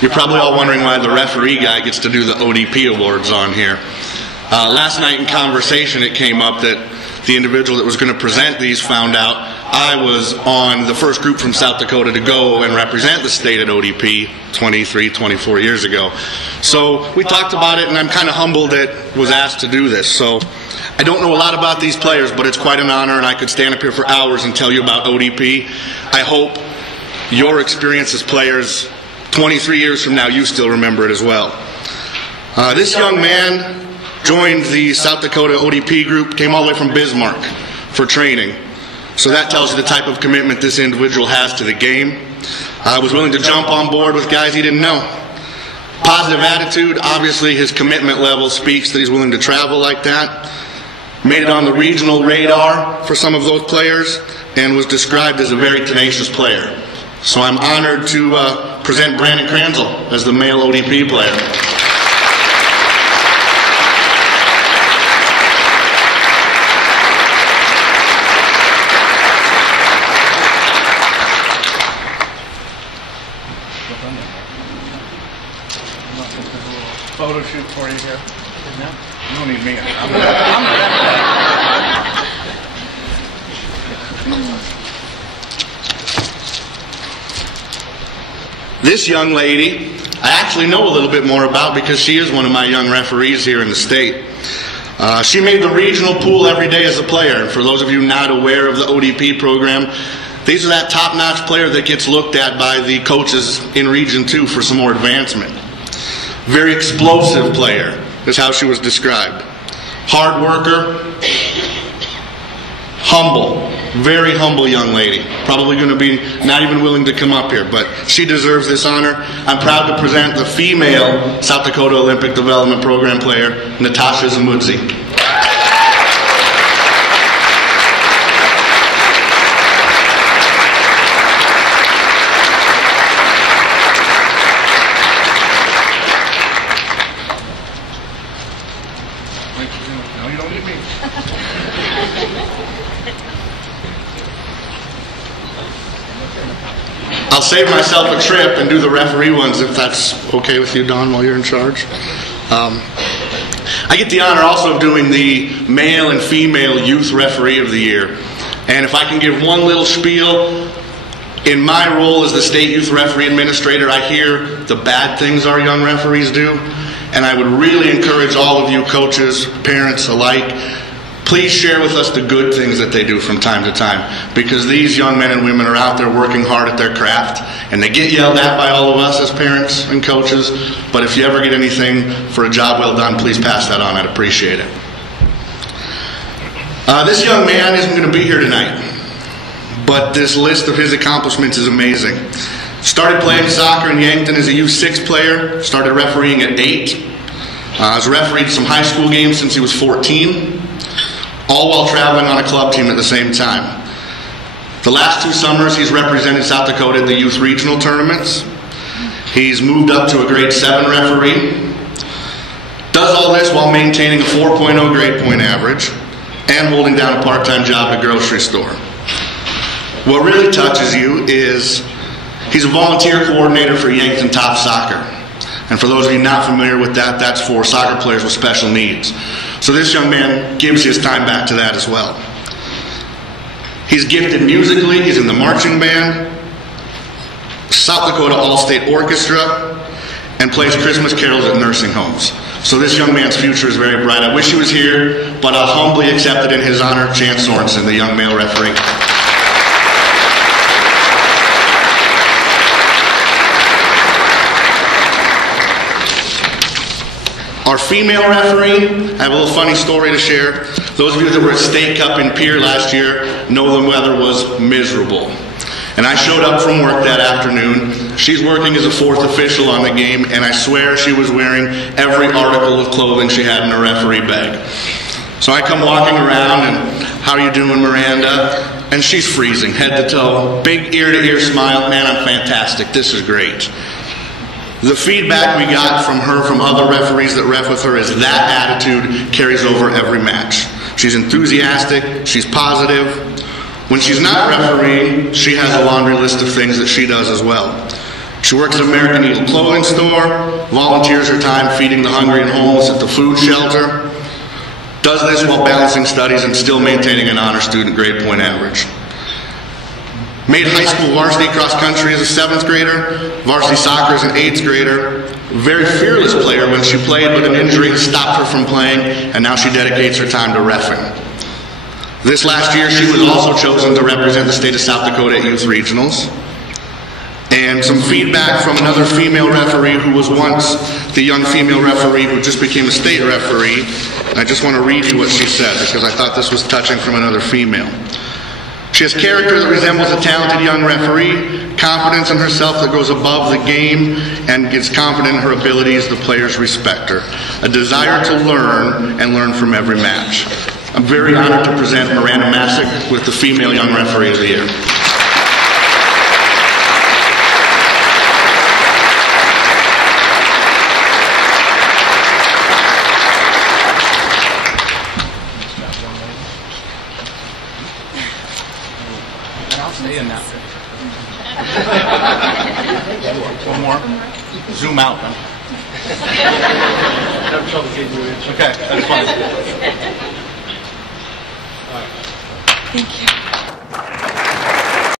You're probably all wondering why the referee guy gets to do the ODP awards on here. Last night in conversation it came up that the individual that was going to present these found out I was on the first group from South Dakota to go and represent the state at ODP 23, 24 years ago. So we talked about it, and I'm kind of humbled that was asked to do this. So I don't know a lot about these players, but it's quite an honor, and I could stand up here for hours and tell you about ODP. I hope your experience as players 23 years from now, you still remember it as well. This young man joined the South Dakota ODP group, came all the way from Bismarck for training. So that tells you the type of commitment this individual has to the game. Was willing to jump on board with guys he didn't know. Positive attitude, obviously his commitment level speaks that he's willing to travel like that. Made it on the regional radar for some of those players and was described as a very tenacious player. So I'm honored to present Brandon Kranzel as the male ODP player. Photo shoot for you here. No? You don't need me. This young lady, I actually know a little bit more about because she is one of my young referees here in the state. She made the regional pool every day as a player. And for those of you not aware of the ODP program, these are that top-notch player that gets looked at by the coaches in Region 2 for some more advancement. Very explosive player is how she was described. Hard worker, humble, very humble young lady. Probably going to be not even willing to come up here, but she deserves this honor. I'm proud to present the female South Dakota Olympic Development Program player, Natasha Zamudzi. No, you don't need me. I'll save myself a trip and do the referee ones if that's okay with you, Don, while you're in charge. I get the honor also of doing the male and female youth referee of the year. And if I can give one little spiel, in my role as the state youth referee administrator, I hear the bad things our young referees do. And I would really encourage all of you coaches, parents alike, please share with us the good things that they do from time to time, because these young men and women are out there working hard at their craft, and they get yelled at by all of us as parents and coaches, but if you ever get anything for a job well done, please pass that on. I'd appreciate it. This young man isn't going to be here tonight, but this list of his accomplishments is amazing. Started playing soccer in Yankton as a U6 player, started refereeing at 8. Has refereed some high school games since he was 14, all while traveling on a club team at the same time. The last 2 summers he's represented South Dakota at the youth regional tournaments. He's moved up to a grade 7 referee. Does all this while maintaining a 4.0 grade point average and holding down a part-time job at a grocery store. What really touches you is he's a volunteer coordinator for Yankton Top Soccer. And for those of you not familiar with that, that's for soccer players with special needs. So this young man gives his time back to that as well. He's gifted musically, he's in the marching band, South Dakota All-State Orchestra, and plays Christmas carols at nursing homes. So this young man's future is very bright. I wish he was here, but I'll humbly accept it in his honor, Chance Sorensen, the young male referee. Our female referee, I have a little funny story to share. Those of you that were at State Cup in Pierre last year know the weather was miserable. And I showed up from work that afternoon. She's working as a 4th official on the game, and I swear she was wearing every article of clothing she had in her referee bag. So I come walking around, and how are you doing, Miranda? And she's freezing, head to toe, big ear-to-ear smile. Man, I'm fantastic. This is great. The feedback we got from her, from other referees that ref with her, is that attitude carries over every match. She's enthusiastic, she's positive. When she's not refereeing, she has a laundry list of things that she does as well. She works at American Eagle clothing store, volunteers her time feeding the hungry and homeless at the food shelter, does this while balancing studies and still maintaining an honor student grade point average. Made high school varsity cross country as a 7th grader, varsity soccer as an 8th grader. Very fearless player when she played, but an injury stopped her from playing, and now she dedicates her time to reffing. This last year, she was also chosen to represent the state of South Dakota at youth regionals. And some feedback from another female referee who was once the young female referee who just became a state referee. And I just want to read you what she said, because I thought this was touching from another female. She has character that resembles a talented young referee, confidence in herself that goes above the game, and is confident in her abilities. The players respect her. A desire to learn and learn from every match. I'm very honored to present Miranda Masick with the Female Young Referee of the Year. One more. Zoom out. Okay, that's fine. Thank you.